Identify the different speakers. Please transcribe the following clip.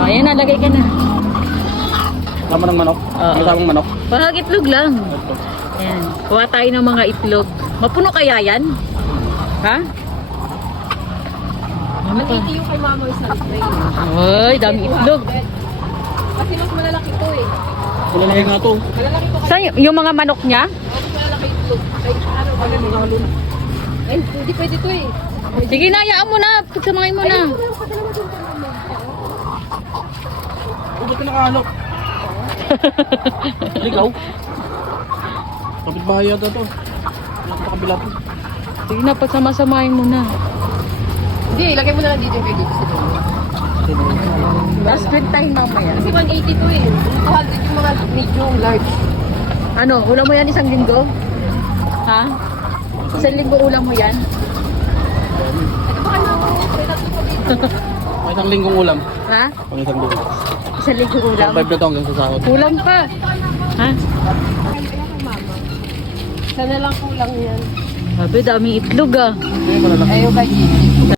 Speaker 1: Ayan, nalagay ka na.
Speaker 2: Tama ng manok.
Speaker 1: Oo.
Speaker 2: May tamang manok.
Speaker 1: Parang itlog lang. Ayan. Kuha tayo ng mga itlog. Mapuno kaya yan? Ha? Ano pa?
Speaker 3: Maliit yung kay Mama is na spray.
Speaker 1: Ay, dami itlog.
Speaker 3: Kasi mas malalaki to eh.
Speaker 2: Malalaki nga to.
Speaker 3: Malalaki to
Speaker 1: Saan yung mga manok niya?
Speaker 3: mas malalaki itlog. Ay, ano, maganda halon. Eh, hindi pwede to eh.
Speaker 1: Sige na, hayaan mo na. Pagsamangin mo na.
Speaker 2: Oh, ba't ka nakahanap? Ligaw. Kapit bahay yata to. Nasa kabila to.
Speaker 1: Sige na, pagsama-samahin mo na.
Speaker 3: Hindi, ilagay mo na lang dito yung kay dito sa dulo.
Speaker 1: Tapos kwentahin mamaya.
Speaker 3: Kasi 180 to eh. 200 yung mga medium, large.
Speaker 1: Ano, ulam mo yan isang linggo? Ha? Isang linggo ulam mo yan?
Speaker 3: Ito pa kayo ako. May tatlo pa dito.
Speaker 2: May isang linggong ulam.
Speaker 1: Ha?
Speaker 2: May isang linggo.
Speaker 1: Isang linggo ulam?
Speaker 2: Survive na to hanggang sa sahod.
Speaker 1: Kulang pa. Ha?
Speaker 3: Kaya kay Mama. Sana lang kulang yan.
Speaker 1: Sabi, daming itlog ah.
Speaker 2: Ay, malalaki.
Speaker 3: Ayaw kay Gigi.